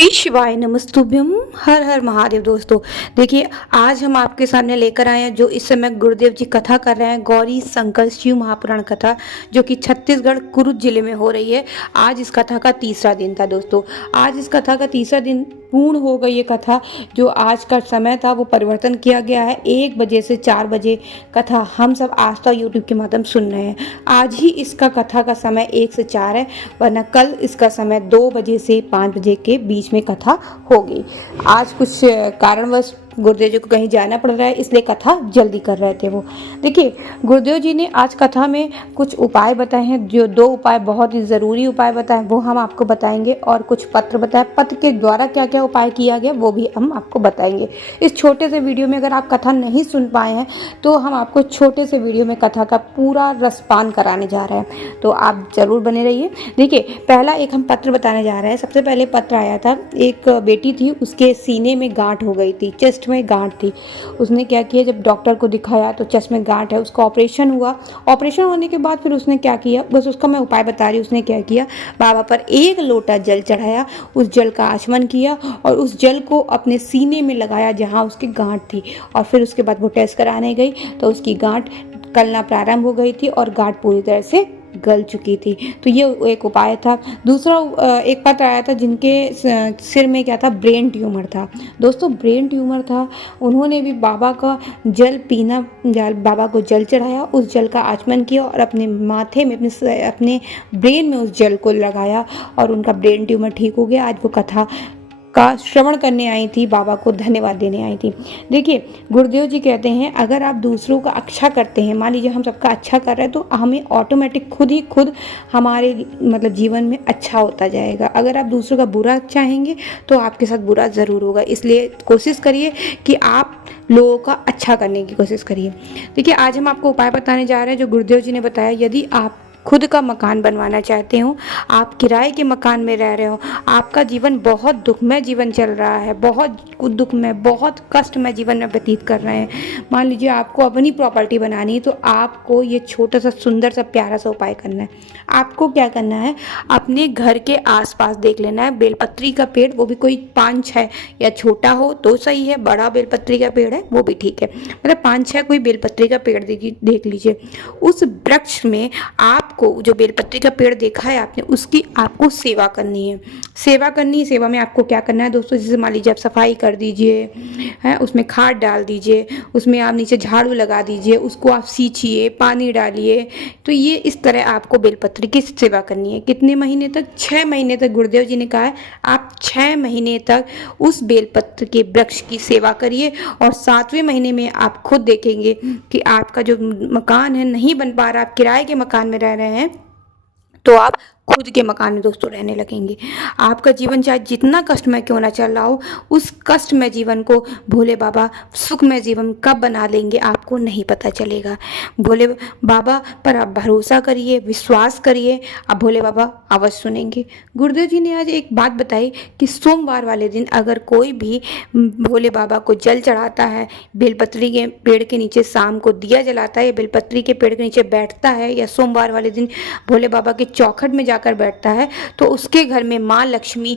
श्री शिवाय नमस्तुभ्यम। हर हर महादेव। दोस्तों देखिए, आज हम आपके सामने लेकर आए हैं जो इस समय गुरुदेव जी कथा कर रहे हैं, गौरी शंकर शिव महापुराण कथा, जो कि छत्तीसगढ़ कुरुद जिले में हो रही है। आज इस कथा का तीसरा दिन था। दोस्तों आज इस कथा का तीसरा दिन पूर्ण हो गई। ये कथा जो आज का समय था वो परिवर्तन किया गया है। 1 बजे से 4 बजे कथा हम सब आस्था यूट्यूब के माध्यम सुन रहे हैं। आज ही इसका कथा का समय 1 से 4 है, वरना कल इसका समय 2 बजे से 5 बजे के बीच में कथा होगी। आज कुछ कारणवश गुरुदेव जी को कहीं जाना पड़ रहा है, इसलिए कथा जल्दी कर रहे थे वो। देखिए, गुरुदेव जी ने आज कथा में कुछ उपाय बताए हैं, जो 2 उपाय बहुत ही ज़रूरी उपाय बताए वो हम आपको बताएंगे, और कुछ पत्र बताए, पत्र के द्वारा क्या क्या उपाय किया गया वो भी हम आपको बताएंगे। इस छोटे से वीडियो में अगर आप कथा नहीं सुन पाए हैं तो हम आपको छोटे से वीडियो में कथा का पूरा रसपान कराने जा रहे हैं, तो आप ज़रूर बने रहिए। देखिए, पहला एक हम पत्र बताने जा रहे हैं। सबसे पहले पत्र आया था, एक बेटी थी, उसके सीने में गांठ हो गई थी, चेस्ट में गांठ थी। उसने क्या किया, जब डॉक्टर को दिखाया तो चेस्ट में गांठ है, उसका ऑपरेशन हुआ। ऑपरेशन होने के बाद फिर उसने क्या किया, बस उसका मैं उपाय बता रही हूँ। उसने क्या किया, बाबा पर 1 लोटा जल चढ़ाया, उस जल का आचमन किया और उस जल को अपने सीने में लगाया जहाँ उसकी गांठ थी, और फिर उसके बाद वो टेस्ट कराने गई तो उसकी गांठ गलना प्रारंभ हो गई थी और गांठ पूरी तरह से गल चुकी थी। तो ये एक उपाय था। दूसरा एक पत्र आया था जिनके सिर में क्या था, ब्रेन ट्यूमर था। दोस्तों ब्रेन ट्यूमर था, उन्होंने भी बाबा का जल पीना, बाबा को जल चढ़ाया, उस जल का आचमन किया और अपने माथे में, अपने ब्रेन में उस जल को लगाया और उनका ब्रेन ट्यूमर ठीक हो गया। आज वो कथा का श्रवण करने आई थी, बाबा को धन्यवाद देने आई थी। देखिए, गुरुदेव जी कहते हैं अगर आप दूसरों का अच्छा करते हैं, मान लीजिए हम सबका अच्छा कर रहे हैं, तो हमें ऑटोमेटिक खुद हमारे मतलब जीवन में अच्छा होता जाएगा। अगर आप दूसरों का बुरा चाहेंगे तो आपके साथ बुरा ज़रूर होगा, इसलिए कोशिश करिए कि आप लोगों का अच्छा करने की कोशिश करिए। देखिए, आज हम आपको उपाय बताने जा रहे हैं जो गुरुदेव जी ने बताया। यदि आप खुद का मकान बनवाना चाहते हो, आप किराए के मकान में रह रहे हो, आपका जीवन बहुत दुखमय जीवन चल रहा है, बहुत दुखमय, बहुत कष्टमय जीवन में व्यतीत कर रहे हैं, मान लीजिए आपको अपनी प्रॉपर्टी बनानी है, तो आपको ये छोटा सा सुंदर सा प्यारा सा उपाय करना है। आपको क्या करना है, अपने घर के आसपास देख लेना है बेलपत्री का पेड़, वो भी कोई 5-6 या छोटा हो तो सही है, बड़ा बेलपत्री का पेड़ है वो भी ठीक है, मतलब 5-6 कोई बेलपत्री का पेड़ देख लीजिए। उस वृक्ष में आपको जो बेलपत्री का पेड़ देखा है आपने, उसकी आपको सेवा करनी है। सेवा में आपको क्या करना है दोस्तों, जैसे मान लीजिए आप सफाई कर दीजिए, है, उसमें खाद डाल दीजिए, उसमें आप नीचे झाड़ू लगा दीजिए, उसको आप सींचिए, पानी डालिए। तो ये इस तरह आपको बेलपत्री की सेवा करनी है। कितने महीने तक? 6 महीने तक। गुरुदेव जी ने कहा है आप 6 महीने तक उस बेलपत्र के वृक्ष की सेवा करिए, और 7वें महीने में आप खुद देखेंगे कि आपका जो मकान है नहीं बन पा रहा, आप किराए के मकान में रह रहे हैं, तो आप खुद के मकान में दोस्तों रहने लगेंगे। आपका जीवन चाहे जितना कष्टमय क्यों ना चल रहा हो, उस कष्टमय जीवन को भोले बाबा सुखमय जीवन कब बना लेंगे आपको नहीं पता चलेगा। भोले बाबा पर आप भरोसा करिए, विश्वास करिए, आप भोले बाबा अवश्य सुनेंगे। गुरुदेव जी ने आज एक बात बताई कि सोमवार वाले दिन अगर कोई भी भोले बाबा को जल चढ़ाता है, बेलपत्री के पेड़ के नीचे शाम को दिया जलाता है, या बेलपत्री के पेड़ के नीचे बैठता है, या सोमवार वाले दिन भोले बाबा के चौखट में कर बैठता है, तो उसके घर में माँ लक्ष्मी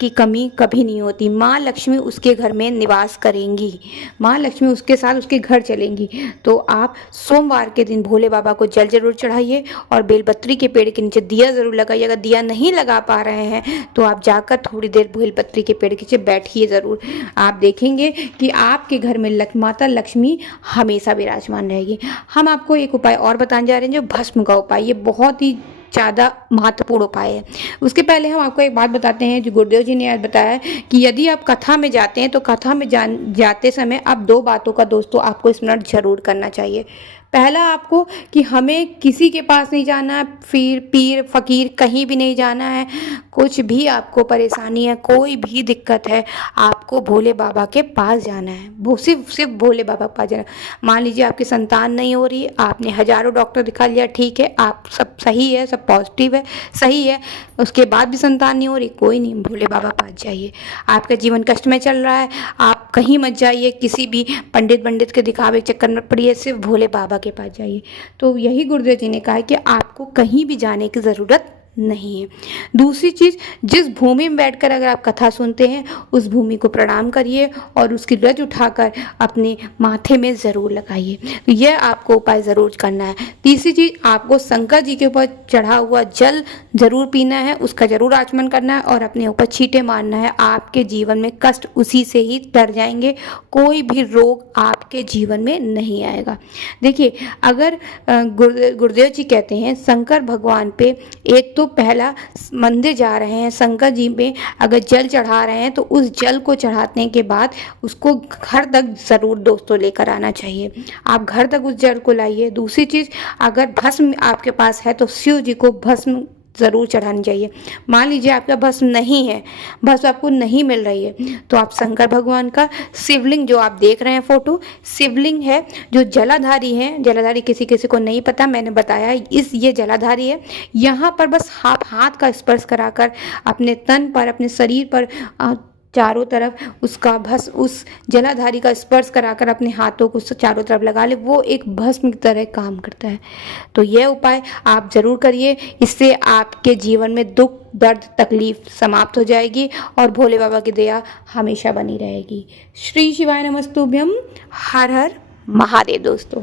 की कमी कभी नहीं होती। माँ लक्ष्मी उसके घर में निवास करेंगी, माँ लक्ष्मी उसके साथ उसके घर चलेंगी। तो आप सोमवार के दिन भोले बाबा को जल जरूर चढ़ाइए और बेलपत्री के पेड़ के नीचे दिया जरूर लगाइए। अगर दिया नहीं लगा पा रहे हैं तो आप जाकर थोड़ी देर बेलपत्री के पेड़ के नीचे बैठिए ज़रूर। आप देखेंगे कि आपके घर में माता लक्ष्मी हमेशा विराजमान रहेगी। हम आपको एक उपाय और बताने जा रहे हैं, जो भस्म का उपाय। ये बहुत ही ज़्यादा महत्वपूर्ण उपाय है। उसके पहले हम आपको एक बात बताते हैं जो गुरुदेव जी ने आज बताया कि यदि आप कथा में जाते हैं तो कथा में जाते समय आप 2 बातों का दोस्तों आपको स्मरण जरूर करना चाहिए। पहला आपको कि हमें किसी के पास नहीं जाना है, फिर पीर फकीर कहीं भी नहीं जाना है। कुछ भी आपको परेशानी है, कोई भी दिक्कत है, आपको भोले बाबा के पास जाना है। वो सिर्फ भोले बाबा के पास जाना है। मान लीजिए आपकी संतान नहीं हो रही, आपने हजारों डॉक्टर दिखा लिया, ठीक है, आप सब सही है, सब पॉजिटिव है, सही है, उसके बाद भी संतान नहीं हो रही, कोई नहीं, भोले बाबा पास जाइए। आपका जीवन कष्ट में चल रहा है, आप कहीं मत जाइए, किसी भी पंडित के दिखावे चक्कर में पड़िए, सिर्फ भोले बाबा के पास जाइए। तो यही गुरुदेव जी ने कहा है कि आपको कहीं भी जाने की ज़रूरत नहीं है। दूसरी चीज़, जिस भूमि में बैठकर अगर आप कथा सुनते हैं उस भूमि को प्रणाम करिए और उसकी रज उठाकर अपने माथे में ज़रूर लगाइए। तो यह आपको उपाय ज़रूर करना है। तीसरी चीज़, आपको शंकर जी के ऊपर चढ़ा हुआ जल ज़रूर पीना है, उसका ज़रूर आचमन करना है और अपने ऊपर छींटे मारना है। आपके जीवन में कष्ट उसी से ही तर जाएंगे, कोई भी रोग आपके जीवन में नहीं आएगा। देखिए, अगर गुरुदेव जी कहते हैं शंकर भगवान पे एक तो पहला मंदिर जा रहे हैं, शंकर जी में अगर जल चढ़ा रहे हैं तो उस जल को चढ़ाने के बाद उसको घर तक ज़रूर दोस्तों लेकर आना चाहिए। आप घर तक उस जल को लाइए। दूसरी चीज़, अगर भस्म आपके पास है तो शिव जी को भस्म ज़रूर चढ़ानी चाहिए। मान लीजिए आपका भस्म नहीं है, भस्म आपको नहीं मिल रही है, तो आप शंकर भगवान का शिवलिंग, जो आप देख रहे हैं फोटो, शिवलिंग है जो जलाधारी है। जलाधारी किसी किसी को नहीं पता, मैंने बताया ये जलाधारी है। यहाँ पर बस आप हाथ का स्पर्श कराकर अपने तन पर, अपने शरीर पर चारों तरफ उसका भस्म, उस जलाधारी का स्पर्श कराकर अपने हाथों को चारों तरफ लगा ले, वो एक भस्म की तरह काम करता है। तो यह उपाय आप ज़रूर करिए, इससे आपके जीवन में दुख दर्द तकलीफ समाप्त हो जाएगी और भोले बाबा की दया हमेशा बनी रहेगी। श्री शिवाय नमस्तुभ्यम। हर हर महादेव दोस्तों।